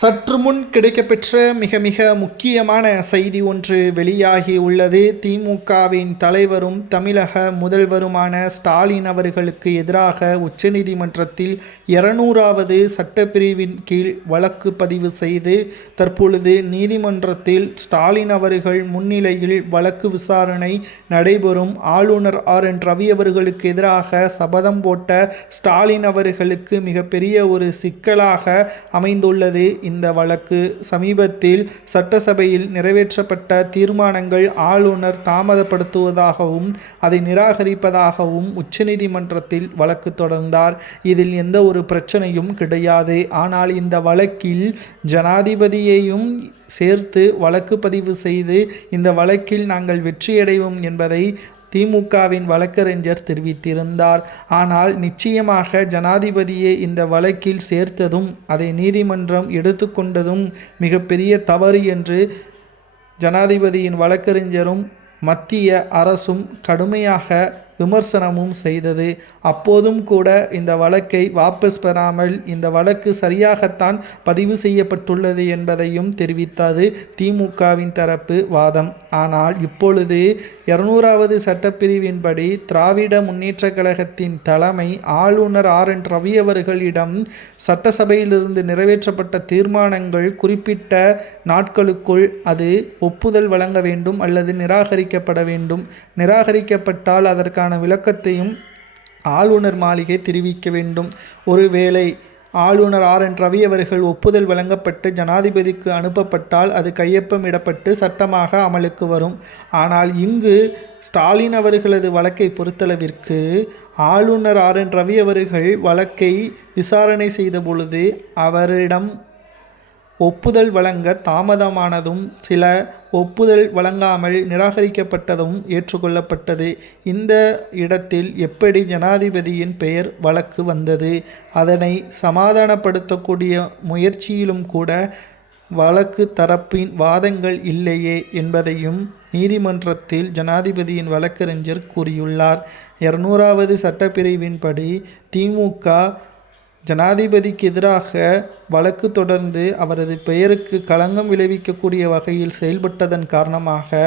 சற்று முன் கிடைக்கப்பெற்ற மிக மிக முக்கியமான செய்தி ஒன்று வெளியாகி உள்ளது. திமுகவின் தலைவரும் தமிழக முதல்வருமான ஸ்டாலின் அவர்களுக்கு எதிராக உச்சநீதிமன்றத்தில் 200வது சட்டப்பிரிவின் கீழ் வழக்கு பதிவு செய்து தற்பொழுது நீதிமன்றத்தில் ஸ்டாலின் அவர்கள் முன்னிலையில் வழக்கு விசாரணை நடைபெறும். ஆளுநர் RN ரவி அவர்களுக்கு எதிராக சபதம் போட்ட ஸ்டாலின் அவர்களுக்கு மிகப்பெரிய ஒரு சிக்கலாக அமைந்துள்ளது. இந்த வழக்கு சமீபத்தில் சட்டசபையில் நிறைவேற்றப்பட்ட தீர்மானங்கள் ஆளுநர் தாமதப்படுத்துவதாகவும் அதை நிராகரிப்பதாகவும் உச்சநீதிமன்றத்தில் வழக்கு தொடர்ந்தார். இதில் எந்த ஒரு பிரச்சனையும் கிடையாது. ஆனால் இந்த வழக்கில் ஜனாதிபதியையும் சேர்த்து வழக்கு பதிவு செய்து இந்த வழக்கில் நாங்கள் வெற்றியடைவோம் என்பதை திமுகவின் வழக்கறிஞர் தெரிவித்திருந்தார். ஆனால் நிச்சயமாக ஜனாதிபதியை இந்த வழக்கில் சேர்த்ததும் அதை நீதிமன்றம் எடுத்துக்கொண்டதும் மிகப்பெரிய தவறு என்று ஜனாதிபதியின் வழக்கறிஞரும் மத்திய அரசும் கடுமையாக விமர்சனமும் செய்தது. அப்போதும் கூட இந்த வழக்கை வாபஸ் பெறாமல் இந்த வழக்கு சரியாகத்தான் பதிவு செய்யப்பட்டுள்ளது என்பதையும் தெரிவித்தது திமுகவின் தரப்பு வாதம். ஆனால் இப்பொழுது 200வது சட்டப்பிரிவின்படி திராவிட முன்னேற்றக் கழகத்தின் தலைமை ஆளுநர் RN ரவி அவர்களிடம் சட்டசபையிலிருந்து நிறைவேற்றப்பட்ட தீர்மானங்கள் குறிப்பிட்ட நாட்களுக்குள் அது ஒப்புதல் வழங்க வேண்டும் அல்லது நிராகரிக்கப்பட வேண்டும். நிராகரிக்கப்பட்டால் அதற்கான விளக்கத்தையும் ஆளுநர் மாளிகை தெரிவிக்க வேண்டும். ஒருவேளை ஆளுநர் RN ரவி அவர்கள் ஒப்புதல் வழங்கப்பட்டு ஜனாதிபதிக்கு அனுப்பப்பட்டால் அது கையொப்பமிடப்பட்டு சட்டமாக அமலுக்கு வரும். ஆனால் இங்கு ஸ்டாலின் அவர்களது வழக்கை பொறுத்தளவிற்கு ஆளுநர் RN ரவி அவர்கள் வழக்கை விசாரணை செய்த பொழுது அவரிடம் ஒப்புதல் வழங்க தாமதமானதும் சில ஒப்புதல் வழங்காமல் நிராகரிக்கப்பட்டதும் ஏற்றுக்கொள்ளப்பட்டது. இந்த இடத்தில் எப்படி ஜனாதிபதியின் பெயர் வழக்கு வந்தது? அதனை சமாதானப்படுத்தக்கூடிய முயற்சியிலும் கூட வழக்கு தரப்பின் வாதங்கள் இல்லையே என்பதையும் நீதிமன்றத்தில் ஜனாதிபதியின் வழக்கறிஞர் கூறியுள்ளார். 200வது சட்டப்பிரிவின்படி திமுக ஜனாதிபதிக்கு எதிராக வழக்கு தொடர்ந்து அவரது பெயருக்கு களங்கம் விளைவிக்கக்கூடிய வகையில் செயல்பட்டதன் காரணமாக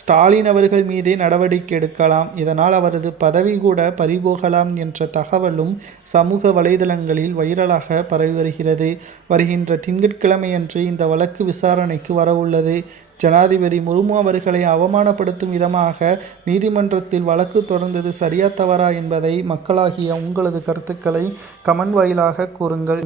ஸ்டாலின் அவர்கள் மீதே நடவடிக்கை எடுக்கலாம், இதனால் அவரது பதவி கூட பறிபோகலாம் என்ற தகவலும் சமூக வலைதளங்களில் வைரலாக பரவி வருகிறது. வருகின்ற திங்கட்கிழமையன்று இந்த வழக்கு விசாரணைக்கு வரவுள்ளது. ஜனாதிபதி முர்மு அவர்களை அவமானப்படுத்தும் விதமாக நீதிமன்றத்தில் வழக்கு தொடர்ந்தது சரியா தவறா என்பதை மக்களாகிய உங்களது கருத்துக்களை கமெண்ட் வாயிலாக கூறுங்கள்.